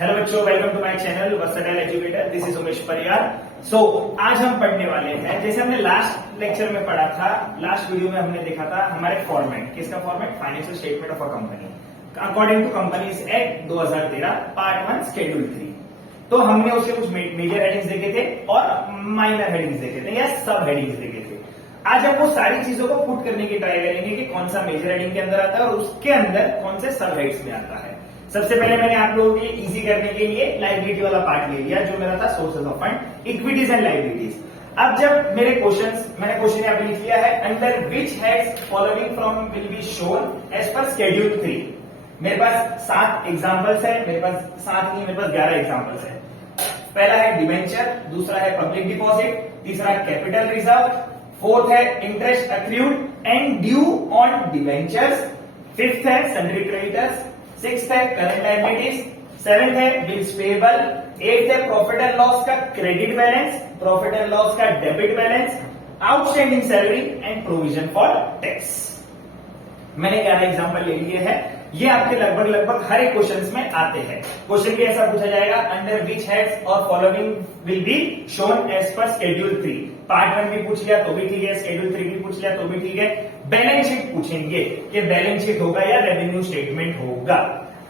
Hello बच्चों, welcome to my channel versatile educator. This is Umesh Pariyar. आज हम पढ़ने वाले हैं, जैसे हमने लास्ट लेक्चर में पढ़ा था, लास्ट वीडियो में हमने देखा था हमारे फॉर्मेट, किसका format, financial statement of a company according to companies act 2013 part 1 schedule 3। तो हमने उसके कुछ मेजर हेडिंग्स देखे थे और माइनर हेडिंग्स देखे थे या सब हेडिंग्स देखे थे। आज हम वो सारी चीजों को पुट करने की ट्राई करेंगे कि कौन सा मेजर हेडिंग के अंदर आता है और उसके अंदर कौन से सब हेड्स में आता है। सबसे पहले मैंने आप लोगों के लिए इजी करने के लिए लाइबिलिटी वाला पार्ट ले लिया, जो मेरा था sources of fund, equities and liabilities. अब जब मैंने क्वेश्चन यहाँ पे लिख लिया है, under which heads following from will be shown as per schedule 3। मेरे पास 7 एग्जांपल्स है, मेरे पास 7 नहीं, मेरे पास 11 एग्जांपल्स है। पहला है डिवेंचर, दूसरा है पब्लिक डिपॉजिट, तीसरा कैपिटल रिजर्व, फोर्थ है interest accrued and due on debentures, fifth है सन्ड्री क्रेडिटर्स, सिक्स्थ है करंट लायबिलिटीज, सेवेंथ है बिल्स पेएबल, एट्थ है प्रॉफिट एंड लॉस का credit balance, profit and loss का debit balance, outstanding salary and provision for tax. मैंने 11 example ले लिए हैं। ये आपके लगभग हर एक क्वेश्चन में आते हैं। क्वेश्चन भी ऐसा पूछा जाएगा, अंडर विच हेड्स और following will be shown as per schedule 3। Part 1 भी पूछ लिया तो भी ठीक है, शेड्यूल 3 भी पूछ लिया तो भी ठीक है। बैलेंस शीट पूछेंगे कि बैलेंस शीट होगा या रेवेन्यू स्टेटमेंट होगा,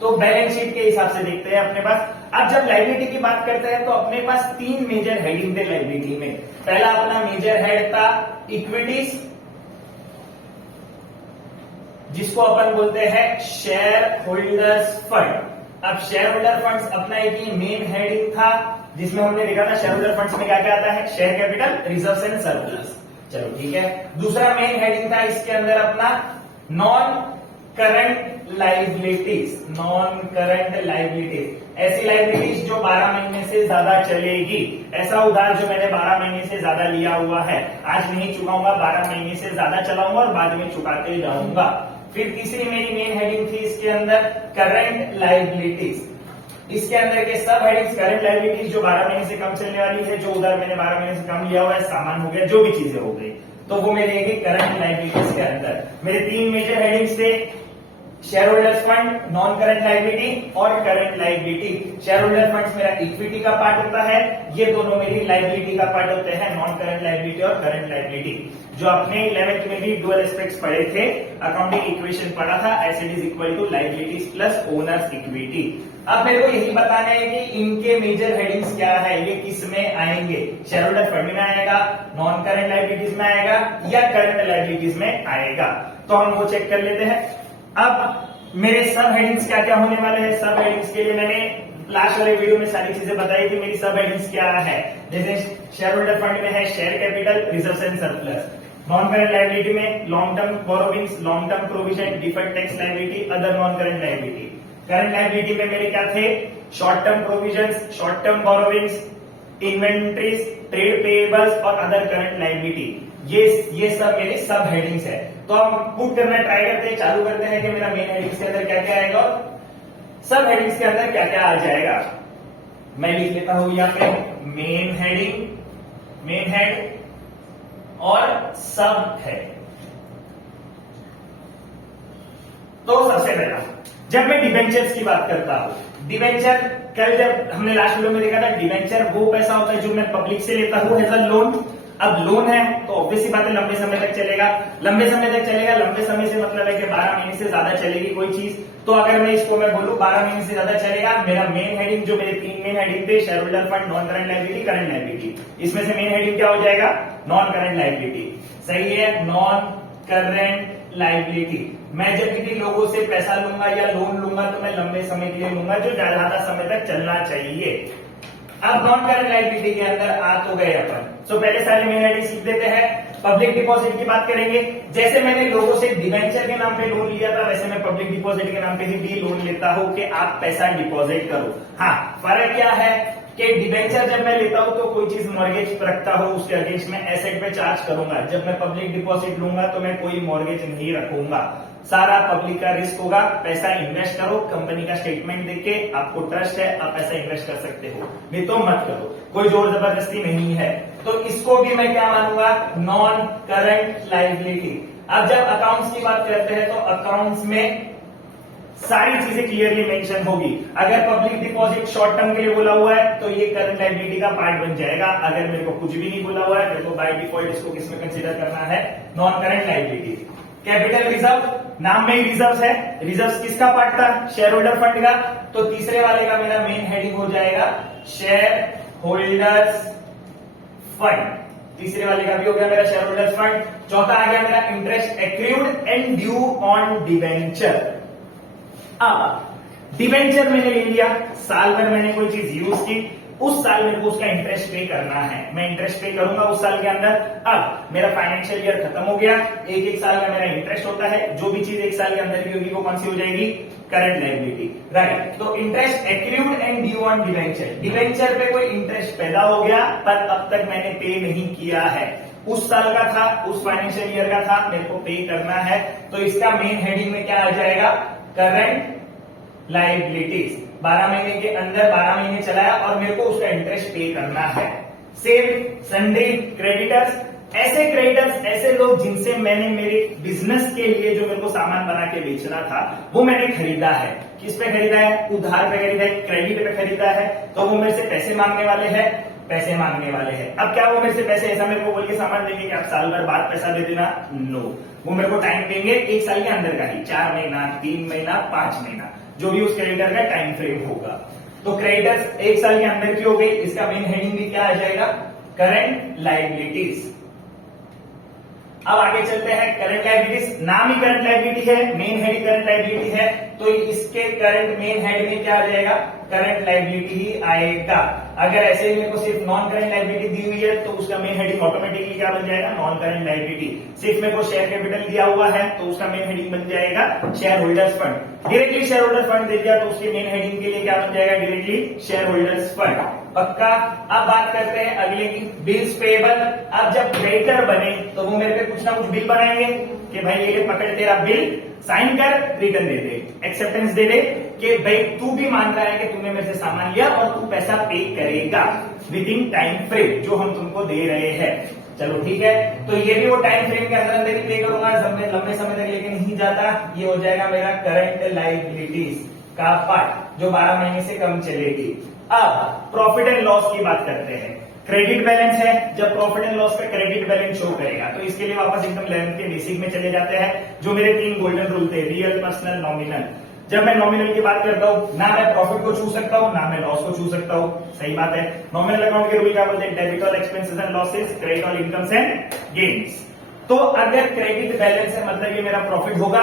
तो बैलेंस शीट के हिसाब से देखते हैं अपने पास। अब जब लायबिलिटी की बात करते हैं तो अपने पास 3 मेजर हेडिंग थे लायबिलिटी में। पहला अपना मेजर हेड था इक्विटीज, जिसको अपन बोलते हैं शेयर होल्डर्स फंड। अब शेयर होल्डर फंड्स अपना एक ही मेन हेडिंग था, जिसमें हमने देखा था शेयर होल्डर फंड्स में क्या क्या आता है, share capital, reserves and surplus. चलो ठीक है। दूसरा मेन हेडिंग था इसके अंदर अपना non current liabilities. Non current liabilities ऐसी लायबिलिटीज जो 12 महीने से ज्यादा चलेगी। ऐसा उधार जो मैंने 12 महीने से ज्यादा लिया हुआ है, आज नहीं चुकाऊंगा, 12 महीने से ज्यादा चलाऊंगा और बाद में चुकाते जाऊंगा। फिर तीसरी मेरी मेन हेडिंग थी इसके अंदर करंट लायबिलिटीज। इसके अंदर के सब हेडिंग्स करंट लायबिलिटीज जो 12 महीने से कम चलने वाली है, जो उधार मैंने 12 महीने से कम लिया हुआ है, सामान हो गया, जो भी चीजें हो गई, तो वो मेरे करंट लायबिलिटीज के अंदर। मेरे 3 मेजर हेडिंग्स थे, share holders fund, non current liability और current liability. Share holder funds मेरा इक्विटी का पार्ट होता है, ये दोनों मेरी लायबिलिटी का पार्ट होते हैं, नॉन करंट लायबिलिटी और करंट लायबिलिटी। जो आपने 11th में भी डुअल एस्पेक्ट्स पढ़े थे, अकाउंटिंग इक्वेशन पढ़ा था, asset is equal to liabilities plus owners equity. अब मेरे को यही बताना है कि इनके मेजर हेडिंग्स क्या है, ये किस में आएंगे, शेयर होल्डर फंड में आएगा, नॉन करंट लायबिलिटीज में आएगा या करंट लायबिलिटीज में आएगा। तो हम वो चेक कर लेते हैं। अब मेरे सब हेडिंग्स क्या क्या होने वाले हैं। सब हेडिंग्स के लिए मैंने लास्ट वाले वीडियो में सारी चीजें बताई थी। मेरी सब हेडिंग्स क्या है, जैसे शेयर होल्डर फंड में है share capital, reserves and surplus. Non current liability में long term borrowings, long term provision, deferred tax liability, other non current liability. Current liability में मेरे क्या थे, short term provisions, short term borrowings, inventories, trade payables और other current liability. ये सब मेरी सब हेडिंग्स है। तो हम पुट करना ट्राई करते हैं, चालू करते हैं कि मेरा मेन हेडिंग्स के अंदर क्या क्या आएगा और सब हेडिंग्स के अंदर क्या क्या आ जाएगा। मैं लिख लेता हूं यहाँ पे मेन हेडिंग, मेन हेड और सब हेड। तो सबसे पहला जब मैं डिवेंचर्स की बात करता हूं, डिवेंचर कल जब हमने लास्ट वीडियो में देखा था, डिवेंचर वो पैसा होता है जो मैं पब्लिक से लेता हूं एज अ लोन। अब लोन है तो ऑब्वियस सी बात है लंबे समय तक चलेगा, लंबे समय तक चलेगा। लंबे समय से मतलब है कि 12 महीने से ज्यादा चलेगी कोई चीज। तो अगर मैं इसको मैं बोलूं 12 महीने से ज्यादा चलेगा, मेरा मेन हेडिंग जो मेरे 3 मेन हेडिंग थे, share holder fund, non current liability, current liability, इसमें से मेन हेडिंग क्या हो जाएगा, नॉन करंट लायबिलिटी। सही है, नॉन करंट लायबिलिटी। मैं जब किसी लोगों से पैसा लूंगा या लोन लूंगा तो मैं लंबे समय के लिए लूंगा, जो ज्यादा समय तक चलना चाहिए। अब नॉन करंट लायबिलिटी के अंदर आ तो गए अपन। सो पहले सारे मेन हेडिंग सीख देते हैं। पब्लिक डिपॉजिट की बात करेंगे। जैसे मैंने लोगों से डिवेंचर के नाम पे लोन लिया था, वैसे मैं पब्लिक डिपॉजिट के नाम पे भी लोन लेता हूं कि आप पैसा डिपॉजिट करो। हाँ, फर्क क्या है कि डिवेंचर जब मैं लेता हूं तो कोई चीज मॉर्गेज रखता हूं, उसके अगेंस्ट में एसेट पे चार्ज करूंगा। जब मैं पब्लिक डिपॉजिट लूंगा तो मैं कोई मॉर्गेज नहीं रखूंगा, सारा पब्लिक का रिस्क होगा। पैसा इन्वेस्ट करो, कंपनी का स्टेटमेंट देख के आपको ट्रस्ट है, आप पैसा इन्वेस्ट कर सकते हो, नहीं तो मत करो, कोई जोर जबरदस्ती नहीं है। तो इसको भी मैं क्या मानूंगा, नॉन करंट लायबिलिटी। अब जब अकाउंट्स की बात करते हैं तो अकाउंट्स में सारी चीजें क्लियरली मेंशन होगी। अगर पब्लिक डिपॉजिट शॉर्ट टर्म के लिए बोला हुआ है तो ये करंट लायबिलिटी का पार्ट बन जाएगा। अगर मेरे को कुछ भी नहीं बोला हुआ है, मेरे को बाय डिफॉल्ट इसको किसमें कंसीडर करना है, non current liability. Capital reserve, नाम में ही रिजर्व है। रिजर्व किसका पार्ट था, शेयर होल्डर फंड का। तो तीसरे वाले का मेरा मेन हेडिंग हो जाएगा शेयर होल्डर्स फंड। तीसरे वाले का भी हो गया मेरा शेयर होल्डर्स फंड। चौथा आ गया मेरा interest accrued and due on debenture. अब डिवेंचर मैंने ले लिया, साल भर मैंने कोई चीज यूज की, उस साल मेरे को उसका इंटरेस्ट पे करना है, मैं इंटरेस्ट पे करूंगा उस साल के अंदर। अब मेरा फाइनेंशियल ईयर खत्म हो गया, एक एक साल का मेरा इंटरेस्ट होता है, जो भी चीज एक साल के अंदर की होगी वो कौन सी हो जाएगी, करंट लायबिलिटी, राइट। तो interest accrued and due on debenture, debenture पे कोई इंटरेस्ट पैदा हो गया पर अब तक मैंने पे नहीं किया है, उस साल का था, उस फाइनेंशियल ईयर का था, मेरे को पे करना है, तो इसका मेन हेडिंग में क्या आ जाएगा, करंट लायबिलिटीज। 12 महीने के अंदर 12 महीने चलाया और मेरे को उसका इंटरेस्ट पे करना है। सेम सन्ड्री क्रेडिटर्स, ऐसे क्रेडिटर्स, ऐसे लोग जिनसे मैंने मेरे बिजनेस के लिए जो मेरे को सामान बना के बेचना था वो मैंने खरीदा है। किस पे खरीदा है, उधार पे खरीदा है, क्रेडिट पे खरीदा है, तो वो मेरे से पैसे मांगने वाले हैं, पैसे मांगने वाले हैं। अब क्या वो मेरे से पैसे ऐसा मेरे को बोल के सामान देंगे कि आप साल भर बाद पैसा दे देना, नो, वो मेरे को टाइम देंगे एक साल के अंदर का ही, 4 महीना, 3 महीना, 5 महीना, जो भी उस क्रेडिटर का टाइम फ्रेम होगा। तो क्रेडिटर्स एक साल के अंदर की हो गई, इसका मेन हेडिंग भी क्या आ जाएगा, करंट लायबिलिटीज। अब आगे चलते हैं, करंट लायबिलिटीज, नाम ही करंट लायबिलिटी है, मेन हेडिंग करंट लायबिलिटी है, तो इसके करंट मेन हेड में क्या आ जाएगा, करंट लायबिलिटी ही आएगा। अगर ऐसे ही मेरे को सिर्फ नॉन करंट लायबिलिटी दी हुई है तो उसका मेन हेडिंग ऑटोमेटिकली क्या बन जाएगा, नॉन करंट लायबिलिटी। सिर्फ मेरे को शेयर कैपिटल दिया हुआ है तो उसका मेन हेडिंग बन जाएगा share holders fund. Directly share holder fund दे दिया तो उसके मेन हेडिंग के लिए क्या बन जाएगा, डायरेक्टली शेयर होल्डर्स फंड, पक्का। अब बात करते हैं अगले की, बिल्स पेएबल। अब जब क्रेडिटर बने तो वो मेरे पे कुछ ना कुछ बिल बनाएंगे कि भाई ये पकड़ तेरा बिल, साइन कर, रिटर्न दे दे, एक्सेप्टेंस दे दे कि भाई तू भी मान रहा है कि तूने मेरे से सामान लिया और तू पैसा पे करेगा विद इन टाइम फ्रेम जो हम तुमको दे रहे हैं। चलो ठीक है, तो ये भी वो टाइम फ्रेम के अंदर अंदर ही पे करूंगा, लंबे समय तक लेके नहीं जाता, ये हो जाएगा मेरा करंट लायबिलिटीज का पार्ट जो 12 महीने से कम चलेगी। अब प्रॉफिट एंड लॉस की बात करते हैं। क्रेडिट बैलेंस है, जब प्रॉफिट एंड लॉस का क्रेडिट बैलेंस शो करेगा तो इसके लिए वापस एकदम 11 के बेसिक में चले जाते हैं, जो मेरे 3 गोल्डन रूल थे, रियल, पर्सनल, नॉमिनल। जब मैं नॉमिनल की बात करता हूं, ना मैं प्रॉफिट को छू सकता हूं ना मैं लॉस को छू सकता हूं, सही बात है। नॉमिनल अकाउंट के रूल क्या बोलते हैं, debit all expenses and losses, credit all incomes and gains. तो अगर क्रेडिट बैलेंस है मतलब ये मेरा प्रॉफिट होगा,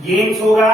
गेन्स होगा।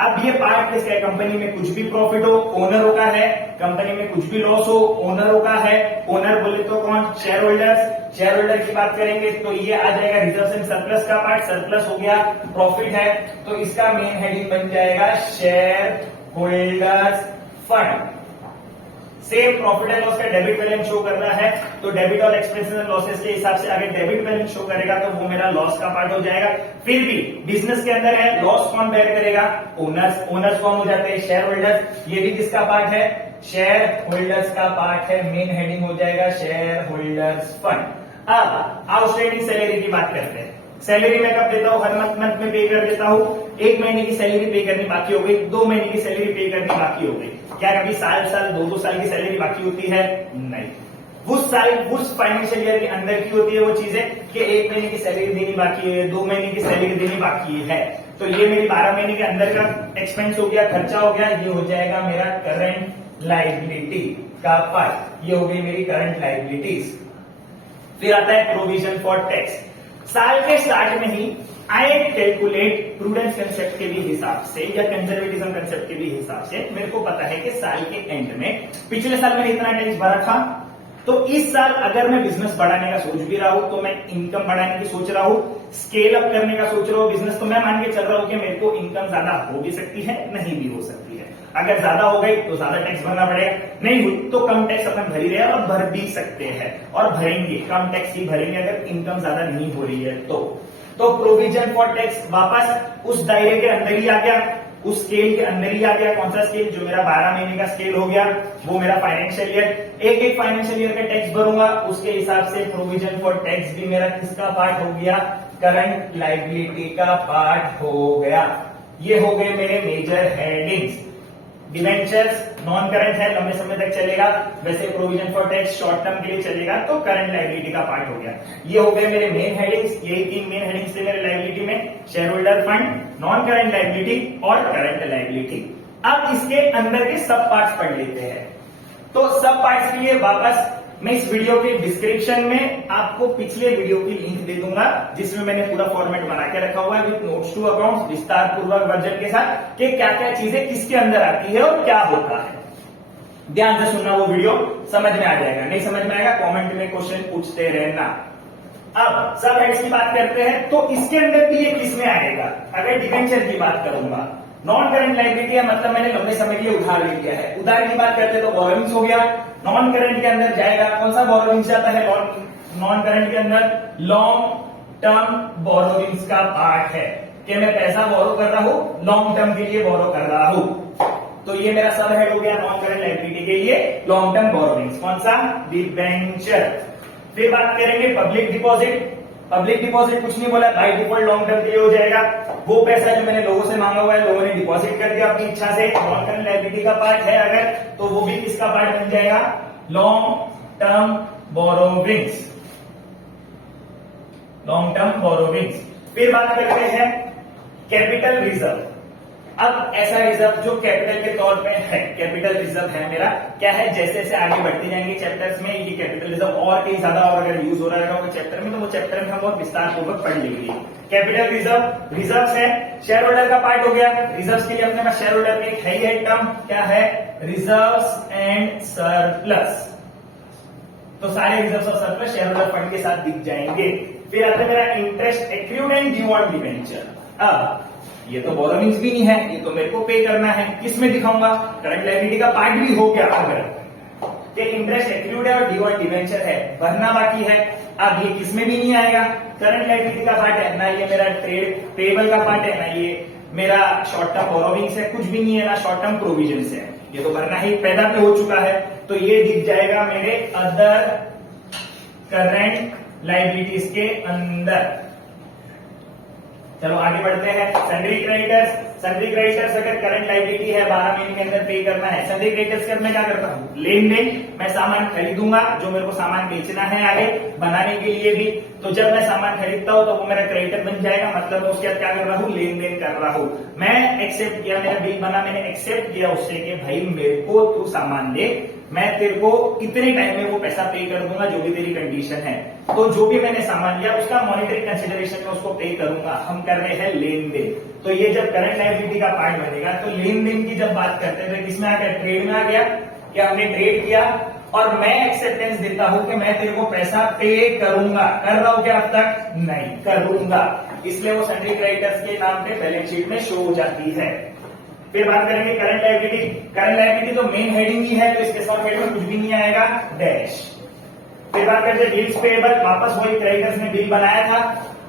अब ये पार्ट किसका है, कंपनी में कुछ भी प्रॉफिट हो ओनरों का है, कंपनी में कुछ भी लॉस हो ओनरों का है। ओनर बोले तो कौन, शेयर होल्डर्स। शेयर होल्डर की बात करेंगे तो ये आ जाएगा रिजर्व एंड सरप्लस का पार्ट, सरप्लस हो गया, प्रॉफिट है तो इसका मेन हेडिंग बन जाएगा share holders fund. Same profit and loss का डेबिट बैलेंस शो करना है तो डेबिट और एक्सपेंसेस एंड लॉसेस के हिसाब से अगर डेबिट बैलेंस शो करेगा तो वो मेरा लॉस का पार्ट हो जाएगा। फिर भी बिजनेस के अंदर है, लॉस कौन बेयर करेगा, ओनर्स। ओनर्स कौन हो जाते हैं, शेयर होल्डर्स। ये भी किसका पार्ट है, शेयर होल्डर्स का पार्ट है, मेन हेडिंग हो जाएगा शेयर होल्डर्स फंड। अब आउटस्टैंडिंग सैलरी की बात करते हैं। सैलरी मैं कब देता हूं, हर मंथ में पे कर देता हूं। 1 महीने की सैलरी पे करनी बाकी हो गई, 2 महीने की सैलरी पे करनी बाकी हो गई। क्या कभी साल 2 साल की सैलरी बाकी होती है, नहीं। उस फाइनेंशियल ईयर के अंदर की होती है वो चीजें कि 1 महीने की सैलरी देनी बाकी है, 2 महीने की सैलरी देनी बाकी है। तो ये मेरी 12 महीने के अंदर का एक्सपेंस हो गया, खर्चा हो गया, ये हो जाएगा मेरा करंट लायबिलिटी का पार्ट, ये हो गई मेरी करंट लायबिलिटीज। फिर आता है प्रोविजन फॉर टैक्स। साल के स्टार्ट में ही आई कैलकुलेट प्रूडेंस कंसेप्ट के भी हिसाब से या कंजर्वेटिज्म कंसेप्ट के भी हिसाब से मेरे को पता है कि साल के एंड में पिछले साल मैंने इतना टैक्स भरा था, तो इस साल अगर मैं बिजनेस बढ़ाने का सोच भी रहा हूं तो मैं इनकम बढ़ाने की सोच रहा हूं, स्केल अप करने का सोच रहा हूं बिजनेस, तो मैं मान के चल रहा हूं कि मेरे को इनकम ज्यादा हो भी सकती है, नहीं भी हो सकती है। अगर ज्यादा हो गई तो ज्यादा टैक्स भरना पड़ेगा, नहीं हुई तो कम टैक्स अपन भर ही रहे और भर भी सकते हैं और भरेंगे, कम टैक्स ही भरेंगे अगर इनकम ज्यादा नहीं हो रही है तो प्रोविजन फॉर टैक्स वापस उस दायरे के अंदर ही आ गया, उस स्केल के अंदर ही आ गया। कौन सा स्केल, जो मेरा 12 महीने का स्केल हो गया वो मेरा फाइनेंशियल ईयर, एक फाइनेंशियल ईयर का टैक्स भरूंगा, उसके हिसाब से प्रोविजन फॉर टैक्स भी मेरा किसका पार्ट हो गया, करंट लायबिलिटी का पार्ट हो गया। ये हो गए मेरे major headings. Debentures non current है, लंबे समय तक चलेगा, वैसे provision for tax short term के लिए चलेगा, तो करंट लायबिलिटी का पार्ट हो गया। ये हो गए मेरे मेन हेडिंग्स, यही 3 मेन हेडिंग्स थे मेरे लायबिलिटी में, share holder fund, non current liability और करंट लायबिलिटी। अब इसके अंदर के सब पार्ट्स पढ़ लेते हैं। तो सब पार्ट्स के लिए वापस मैं इस वीडियो के डिस्क्रिप्शन में आपको पिछले वीडियो की लिंक दे दूंगा, जिसमें मैंने पूरा फॉर्मेट बना के रखा हुआ है विद नोट्स टू अकाउंट्स, विस्तार पूर्वक वर्जन के साथ कि क्या क्या चीजें किसके अंदर आती है और क्या होता है। ध्यान से सुनना, वो वीडियो समझ में आ जाएगा, नहीं समझ में आएगा कमेंट में क्वेश्चन पूछते रहना। अब सब हेड्स की बात करते हैं, तो इसके अंदर भी ये किसमें आएगा? अगर डिवेंचर की बात करूंगा, नॉन करंट लायबिलिटी है, मतलब मैंने लंबे समय के लिए उधार ले लिया है, उधार की बात करते तो बोरोविंग्स हो गया। नॉन करंट के अंदर जाएगा, कौन सा बोरोविंग्स जाता है नॉन करंट के अंदर? लॉन्ग टर्म बोरोविंग्स का पार्ट है कि मैं पैसा बोरो कर रहा हूं, लॉन्ग टर्म के लिए बोरो कर रहा हूं। तो ये मेरा सब हेड हो गया नॉन करंट लायबिलिटी के लिए लॉन्ग टर्म बोरोविंग्स। कौन सा? डिबेंचर। फिर बात करेंगे पब्लिक डिपॉजिट। पब्लिक डिपॉजिट कुछ नहीं बोला, बाय डिफॉल्ट लॉन्ग टर्म के लिए हो जाएगा। वो पैसा जो मैंने लोगों से मांगा हुआ है, लोगों ने डिपॉजिट कर दिया अपनी इच्छा से, नॉन करंट लायबिलिटी का पार्ट है अगर, तो वो भी किसका पार्ट बन जाएगा? Long term borrowings. Long term borrowings. फिर बात करते हैं कैपिटल रिजर्व। अब ऐसा रिजर्व जो कैपिटल के तौर पे है, कैपिटल रिजर्व है मेरा, क्या है? जैसे जैसे आगे बढ़ते जाएंगे चैप्टर्स में, ये कैपिटल रिजर्व और कहीं ज्यादा और अगर यूज हो रहा है वो चैप्टर में, तो वो चैप्टर में हम बहुत विस्तार पूर्वक पढ़ लेंगे। कैपिटल रिजर्व, रिजर्व है, शेयर होल्डर का पार्ट हो गया। रिजर्व के लिए अपने पास शेयर होल्डर में एक है टर्म, क्या है? Reserve and surplus. तो सारे रिजर्व और सरप्लस शेयर होल्डर फंड के साथ दिख जाएंगे। फिर आता है मेरा interest accrued and due on debenture. अब ये तो बोरोविंग्स भी नहीं है, ये तो मेरे को पे करना है, किसमें दिखाऊंगा? करंट लायबिलिटी का पार्ट भी हो गया अगर, कि इंटरेस्ट एक्रूड है और ड्यू ऑन डिवेंचर है, भरना बाकी है। अब ये किसमें भी नहीं आएगा, करंट लायबिलिटी का पार्ट है ना, ये मेरा ट्रेड पेबल का पार्ट है ना, ये मेरा शॉर्ट टर्म बोरोविंग्स है, कुछ भी नहीं है ना शॉर्ट टर्म प्रोविजन है, ये तो भरना ही पैदा पे हो चुका है। तो ये दिख जाएगा मेरे अदर करंट लायबिलिटीज के अंदर। चलो आगे बढ़ते हैं। Sundry creditors. सन्ड्री क्रेडिटर्स अगर करंट लायबिलिटी है, 12 महीने के अंदर पे करना है। सन्ड्री क्रेडिटर्स कर मैं क्या करता हूँ? लेन देन, मैं सामान खरीदूंगा, जो मेरे को सामान बेचना है आगे बनाने के लिए भी, तो जब मैं सामान खरीदता हूँ तो वो मेरा क्रेडिटर बन जाएगा, मतलब उसके बाद क्या कर रहा हूँ? लेन देन कर रहा हूँ। मैं एक्सेप्ट किया, मेरा बिल बना, मैंने एक्सेप्ट किया उससे कि भाई मेरे को तू सामान दे, मैं तेरे को इतने टाइम में वो पैसा पे कर दूंगा, जो भी तेरी कंडीशन है। तो जो भी मैंने सामान लिया उसका मॉनिटरी कंसिडरेशन में उसको पे करूंगा। हम कर रहे हैं लेन देन। तो ये जब करंट लायबिलिटी का पार्ट बनेगा, तो लेन देन की जब बात करते हैं तो किसमें आ गया? ट्रेड में आ गया, कि हमने ट्रेड किया और मैं एक्सेप्टेंस देता हूं कि मैं तेरे को पैसा पे करूंगा। कर रहा हूं क्या अब तक? नहीं करूंगा, इसलिए वो सन्ड्री क्रेडिटर्स के नाम पे बैलेंस शीट में शो हो जाती है। फिर बात करेंगे करंट लायबिलिटी। करंट लायबिलिटी तो मेन हेडिंग ही है, तो इसके साथ में कुछ भी नहीं आएगा, डैश। फिर बात करते हैं बिल्स पेएबल। वापस वही क्रेडिटर्स ने बिल बनाया था,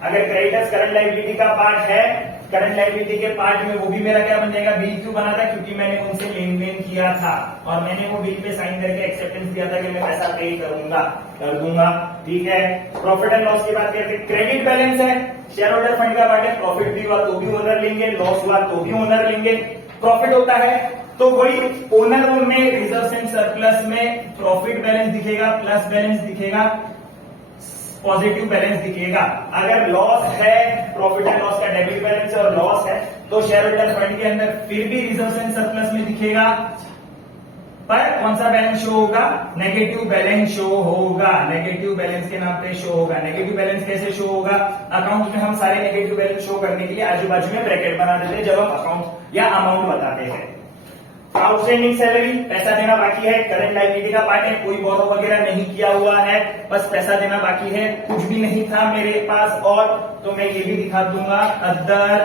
अगर क्रेडिटर्स करंट लायबिलिटी का पार्ट है, करंट लायबिलिटी के पार्ट में वो भी मेरा क्या बन जाएगा? बिल क्यों बना था? क्योंकि मैंने उनसे लेन देन किया था और मैंने वो बिल पे साइन करके एक्सेप्टेंस दिया था कि मैं पैसा पे करूंगा, कर दूंगा, ठीक है। प्रॉफिट एंड लॉस की बात करते हैं। क्रेडिट बैलेंस है, शेयर होल्डर फंड का पार्ट है, प्रॉफिट भी हुआ तो भी ओनर लेंगे, लॉस हुआ तो भी ओनर लेंगे। प्रॉफिट होता है तो वही ओनर में रिजर्व एंड सरप्लस में प्रॉफिट बैलेंस दिखेगा, प्लस बैलेंस दिखेगा, पॉजिटिव बैलेंस दिखेगा। अगर लॉस है, प्रॉफिट एंड लॉस का डेबिट बैलेंस और लॉस है, तो शेयर होल्डर फंड के अंदर फिर भी रिजर्व एंड सरप्लस में दिखेगा, पर कौन सा बैलेंस शो होगा? नेगेटिव बैलेंस शो होगा। नेगेटिव बैलेंस के नाम पे शो होगा। नेगेटिव बैलेंस कैसे शो होगा? अकाउंट में हम सारे नेगेटिव बैलेंस शो करने के लिए आजू बाजू में ब्रैकेट बना देते हैं जब हम अकाउंट या अमाउंट बताते हैं। आउटस्टैंडिंग सैलरी, पैसा देना बाकी है, करंट लायबिलिटी का पार्ट है, कोई बोरो वगैरह नहीं किया हुआ है, बस पैसा देना बाकी है, कुछ भी नहीं था मेरे पास और, तो मैं ये भी दिखा दूंगा अदर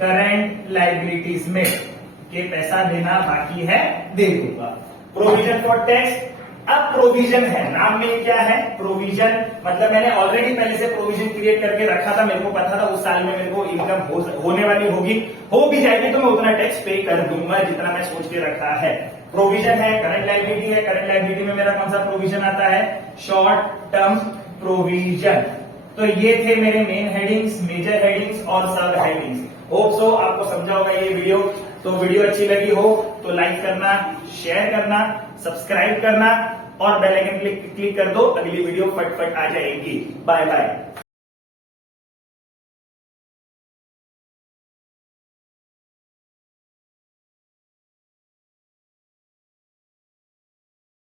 करंट लायबिलिटीज में कि पैसा देना बाकी है, दे दूंगा। Provision for tax. अब प्रोविजन है, नाम में क्या है? प्रोविजन, मतलब मैंने ऑलरेडी पहले से प्रोविजन क्रिएट करके रखा था, मेरे को पता था उस साल में मेरे को इनकम होने वाली होगी, हो भी जाएगी तो मैं उतना टैक्स पे कर दूंगा जितना मैं सोच के रखा है। प्रोविजन है, करंट लायबिलिटी है, करंट लायबिलिटी में मेरा कौन सा प्रोविजन आता है? Short term provision. तो ये थे मेरे मेन हेडिंग्स, मेजर हेडिंग्स और सब हेडिंग्स। होप सो आपको समझा होगा ये वीडियो। तो वीडियो अच्छी लगी हो तो लाइक करना, शेयर करना, सब्सक्राइब करना और बेल आइकन क्लिक कर दो, अगली वीडियो फटफट आ जाएगी। Bye bye.